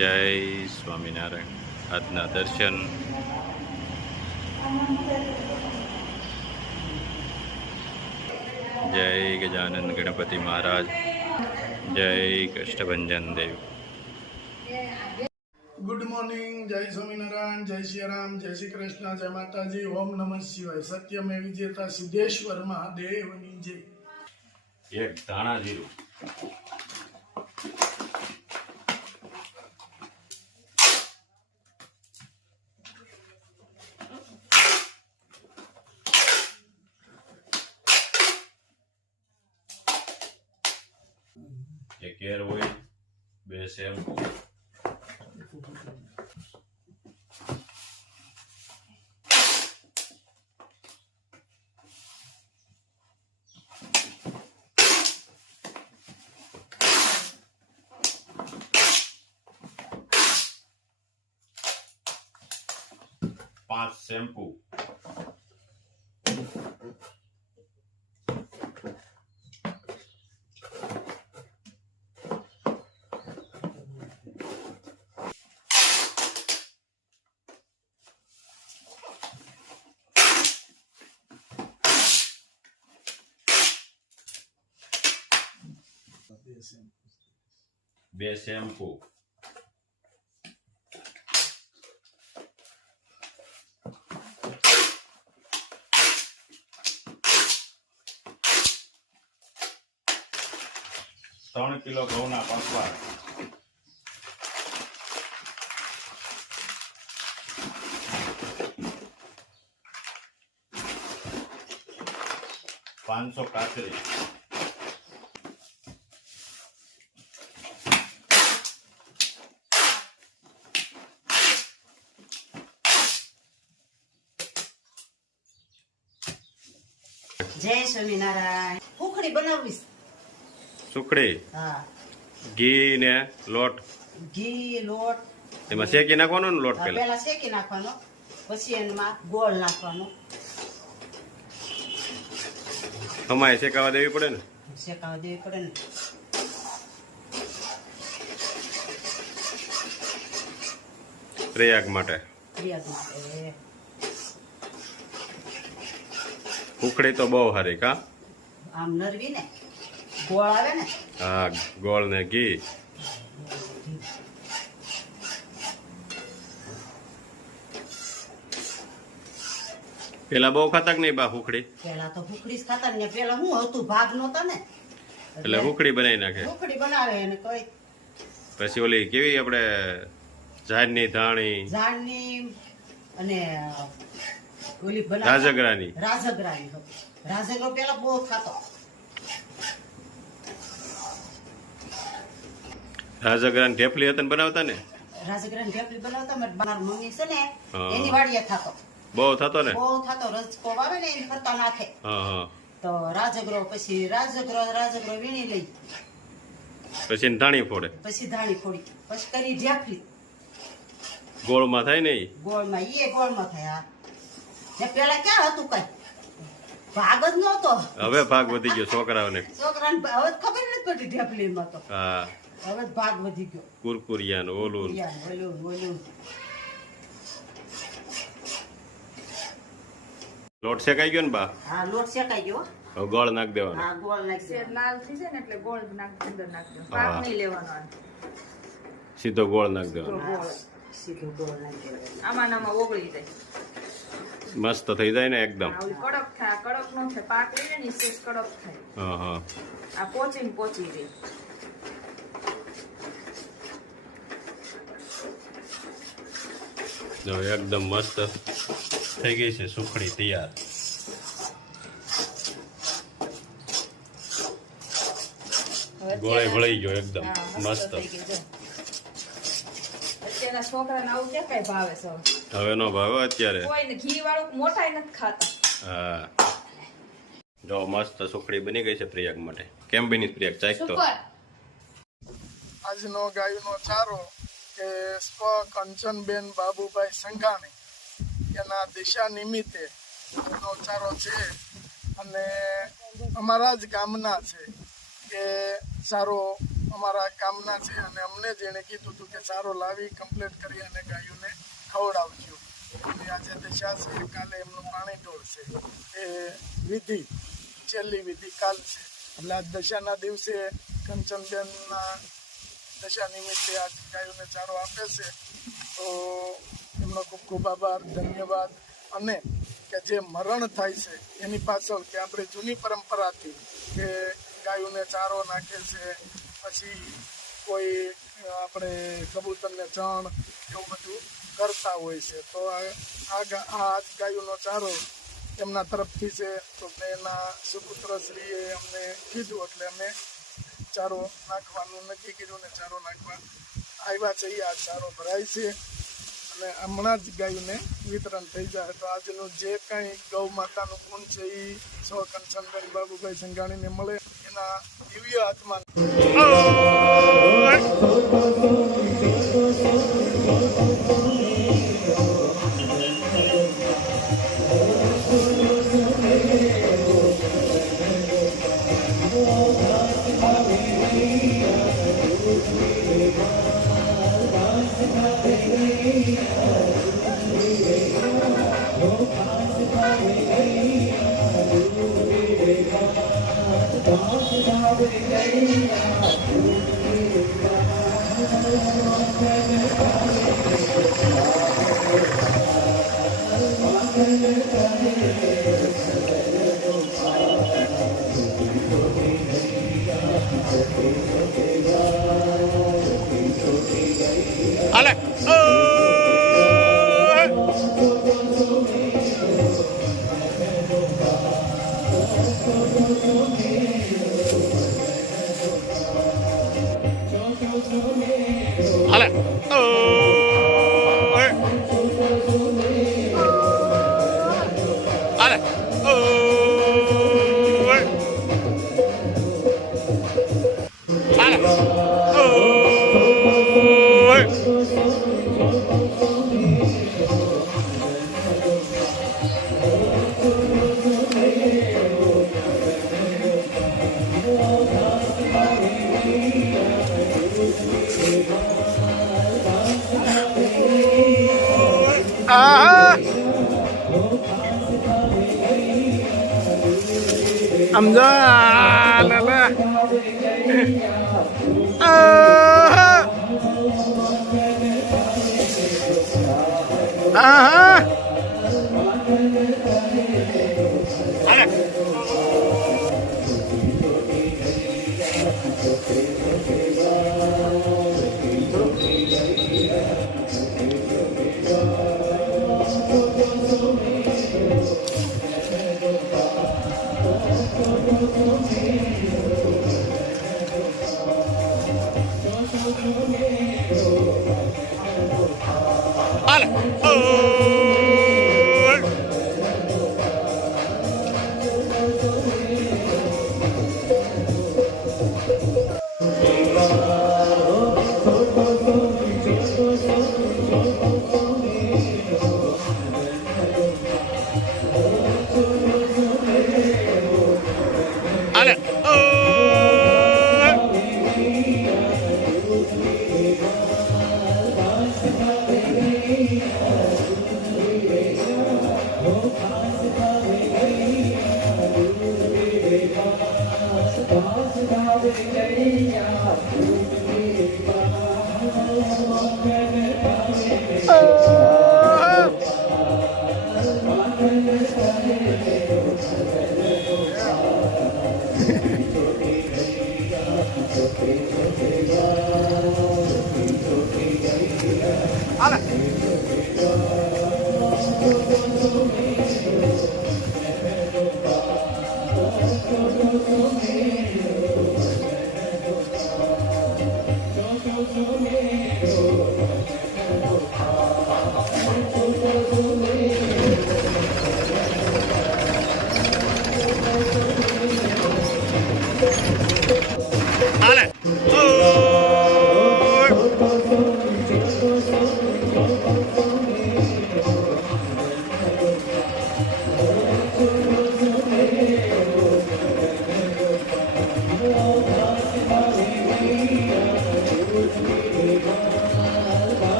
જય સ્વામિનારાયણ. આજના દર્શન જય ગજાનંદ ગણપતિ મહારાજ, જય કષ્ટભંજન દેવ. ગુડ મોર્નિંગ, જય સ્વામિનારાયણ, જય શ્રી રામ, જય શ્રી કૃષ્ણ, જય માતાજી, ઓમ નમઃ શિવાય. સત્યમે વિજેતા સિદ્ધેશ્વર મહાદેવની જય. એક ધાણા જીરું, એક હેર ઓઇલ, 2 શેમ્પુ, પાંચ શેમ્પુ, બે શેમ્પુ, ત્રણ કિલો ઘઉંના પંખવાળ, 500 કાકરી, જય સ્વામિનારાયણ. સુખડી બનાવીશ. સુખડી, હા, ઘી ને લોટ, ઘી લોટ એમાં શેકી નાખવાનો ને લોટ પેલા. પેલા શેકી નાખવાનો, પછી એમાં ગોળ નાખવાનો. ખમાય શેકાવા દેવી પડે ને. શેકાવા દેવી પડે ને. પ્રયાગ માટે પ્રયાગમાં સુખડી તો બહુ સારી કા. આમ નરવી ને ગોળ આવે ને. હા, ગોળ ને ઘી. પેલા બહુ ખાતા કે નહીં બા સુખડી? પેલા તો સુખડી જ ખાતા ને. પેલા હું હતું, ભાગ નહોતા ને, એટલે સુખડી બનાવી નાખે. સુખડી બનાવે ને કઈ પછી ઓલી કેવી આપણે ઝાડની ધાણી, ઝાડની અને ઓલી બનાવે રાજગરાની. રાજગરાની રાજગરો પેલા બહુ ખાતો. રાજગરાની ઢેફલી હતા ને બનાવતા ને. રાજગરાની ઢેફલી બનાવતા. મારી મમ્મી છે ને હા. એની વાડીએ ખાતો. બહુ થતો ને. બહુ થતો. રજકો આવે ને એને ફરતા નાખે હા હા. તો રાજગરો, પછી રાજગરો વીણી લઈ, પછી એને ધાણી ફોડે, પછી ધાણી ફોડી, પછી કરી ઢેફલી. ગોળમાં થાય ને ઈ. ગોળમાં થાય. હા, ને પેલા ક્યાં હતું કઈ ભાગ જ નહોતો. હવે ભાગ વધી ગયો છોકરાઓને. છોકરાને હવે ખબર નથી પડતી ઢેફલીમાં તો. હા, હવે ભાગ વધી ગયો. કુરકુરિયા ને ઓલું. ઓલું લોટ શેકાઈ ગયો ને બા. હા, લોટ શેકાઈ ગયો. હવે ગોળ નાખ દેવાનો. હા, ગોળ નાખી શેર લાલ થઈ જાય ને એટલે ગોળ અંદર નાખજો. હા. પાક નહીં લેવાનો આ. સીધો ગોળ નાખ દેવાનો. ગોળ સીધો ગોળ નાખી દેવાનો. આમાં નામાં ઓગળી જાય. મસ્ત થઈ જાય ને એકદમ. આ ઓલી કડક થાય. આ કડક નો થાય. પાક લઈને ની શેષ કડક થાય. હા હા. આ પોચી રહે. જો એકદમ મસ્ત થઈ ગઈ છે સુખડી તૈયાર. ગોળે ભળી ગયો એકદમ મસ્ત. અત્યારના છોકરાને આવું ક્યાં કઈ ભાવે છે હવે? હવે નો ભાવે અત્યારે. કોઈને ઘી વાળું મોટાઈ નથી ખાતા. હા, જો મસ્ત સુખડી બની ગઈ છે પ્રયાગ માટે. કેમ બની પ્રયાગ? ચાખ તો. આજનો ગાયનો ચારો કે સ્વ કંચનબેન બાબુભાઈ સંઘાણી એના દિશા નિમિત્તે એનો ચારો છે અને અમારા જ ગામના છે કે ચારો અમારા ગામના છે અને અમને જેણે કીધું હતું કે ચારો લાવી કમ્પ્લીટ કરી અને ગાયોને ખવડાવજો. અને આજે દશા છે, કાલે એમનું પાણી ઢોળશે. એ વિધિ છેલ્લી વિધિ કાલ છે. એટલે આજ દશાના દિવસે કંચનબેનના દશા નિમિત્તે આજ ગાયોને ચારો આપે છે. તો એમનો ખૂબ ખૂબ આભાર, ધન્યવાદ. અને કે જે મરણ થાય છે એની પાછળ કે આપણે જૂની પરંપરાથી કે ગાયોને ચારો નાખે છે, પછી કોઈ આપણે કબૂતરને ચણ એવું બધું કરતા હોય છે. તો આ ગાયોનો ચારો એમના તરફથી છે. તો એના સુપુત્રશ્રીએ અમને કીધું એટલે અમે ચારો નાખવાનું નક્કી કર્યું ને ચારો નાખવા આવ્યા છે. આ ચારો ભરાય છે અને હમણાં જ ગાયોને વિતરણ થઈ જાય. તો આજનું જે કંઈ ગૌ માતાનું ગુણ છે એ સો કંચનબેન બાબુભાઈ સંઘાણીને મળે એના દિવ્ય આત્મા. Ale! Ale! Ale! Amza lala.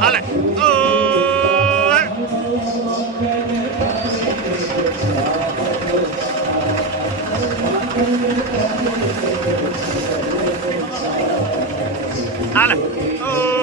હાલે હાલે